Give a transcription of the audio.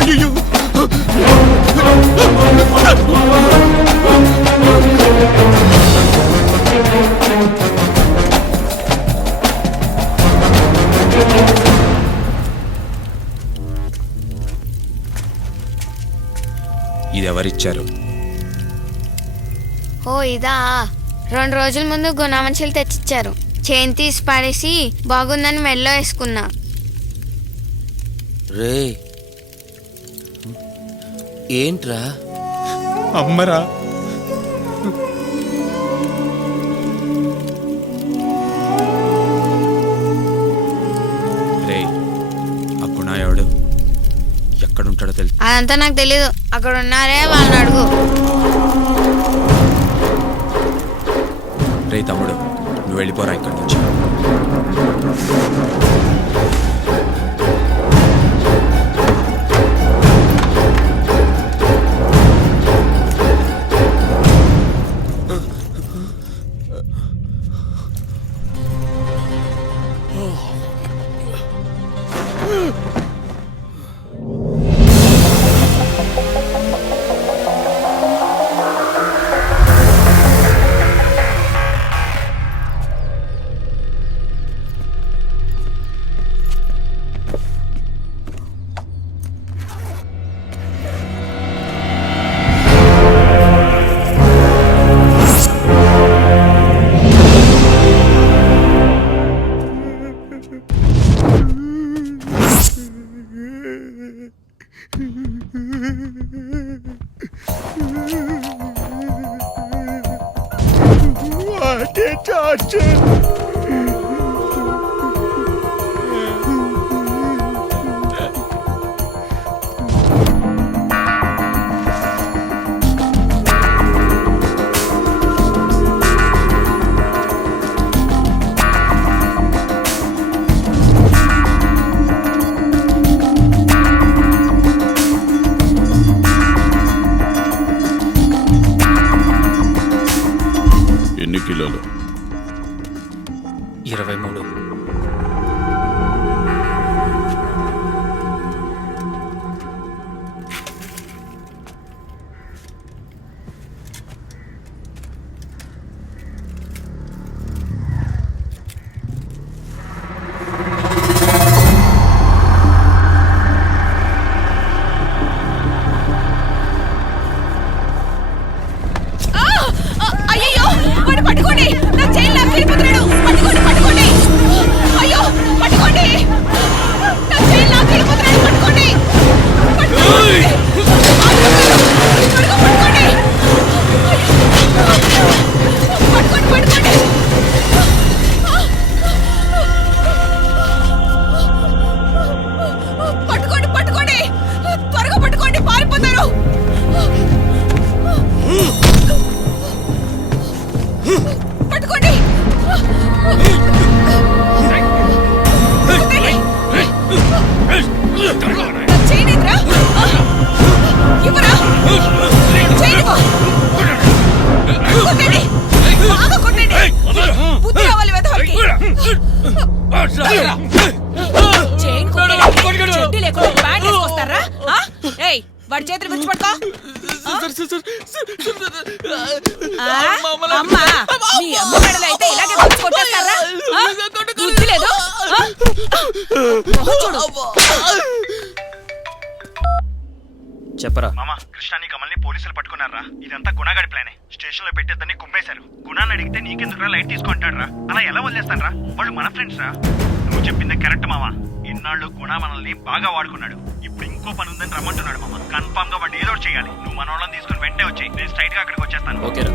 అయ్యో ఇది ఎవరిచ్చారు? ఓ ఇదా, 2 రోజుల ముందు గుణమంచులు తెచ్చిచ్చారు. చైన్ తీసి పడేసి బాగుందని మెడలో వేసుకున్నా. రే ఏంట్రా? అమ్మరా. రే ఆ గుణ ఎవడు, ఎక్కడుంటాడో తెలుసు? అదంతా నాకు తెలీదు. అక్కడ ఉన్నారే వాళ్ళని అడుగు. రే తమ్ముడు, నువ్వు వెళ్ళిపోరా ఇక్కడి నుంచి. What a torture! ఎన్ని కిలోలు? 23. అయ్యో వాడు పట్టుకోండి, నా చైన్ లాక్ వెళ్ళిపోతున్నాడు. పట్టుకోండి పట్టుకోండి, అయ్యో పట్టుకోండి, నా చైన్ లాక్ వెళ్ళిపోతున్నాడు. పట్టుకోండి పట్టుకోండి పట్టుకోండి పట్టుకోండి పట్టుకోండి. పట్టుకోండి పట్టుకోండి, త్వరగా పట్టుకోండి, పారిపోతారు. పట్టుకోండి చైన్ ఎదురా ఇవ్వరా, చైన్ ఇవ్వ. కొట్టండి, బాగా కొట్టండి, బుద్ధి రావాలి వెధవకి. చైన్ కొట్టండి, చెడ్డీ లేకుండా ప్యాంట్ వేసుకొస్తారా? ఏయ్ వాడి చేతులు విడిచిపట్టుకో. అమ్మా మీ అమ్మ మెడలో అయితే ఇలాగే కొట్టేస్తారా? బుద్ధి లేదు. చూడు చెప్పరా. మామా, కృష్ణాని కమల్ని పోలీసులు పట్టుకున్నారా? ఇదంతా గుణగాడి ప్లానే. స్టేషన్ లో పెట్టేద్దని కుమ్మేశారు. గుణాన్ని అడిగితే నీకెందుకురా లైట్ తీసుకుంటాడు రా? అలా ఎలా వదిలేస్తాను రా? వాళ్ళు మన ఫ్రెండ్స్ రా. నువ్వు చెప్పిందే కరెక్ట్ మామా. ఇన్నాళ్ళు గుణ మనల్ని బాగా వాడుకున్నాడు. ఇప్పుడు ఇంకో పని ఉందని రమ్మంటున్నాడు మామా. కన్ఫామ్ గా వాడిని ఏదో చేయాలి. నువ్వు మన వాళ్ళని తీసుకుని వెంటనే వచ్చి నేను స్ట్రైట్ గా అక్కడికి వచ్చేస్తాను. ఓకేరా.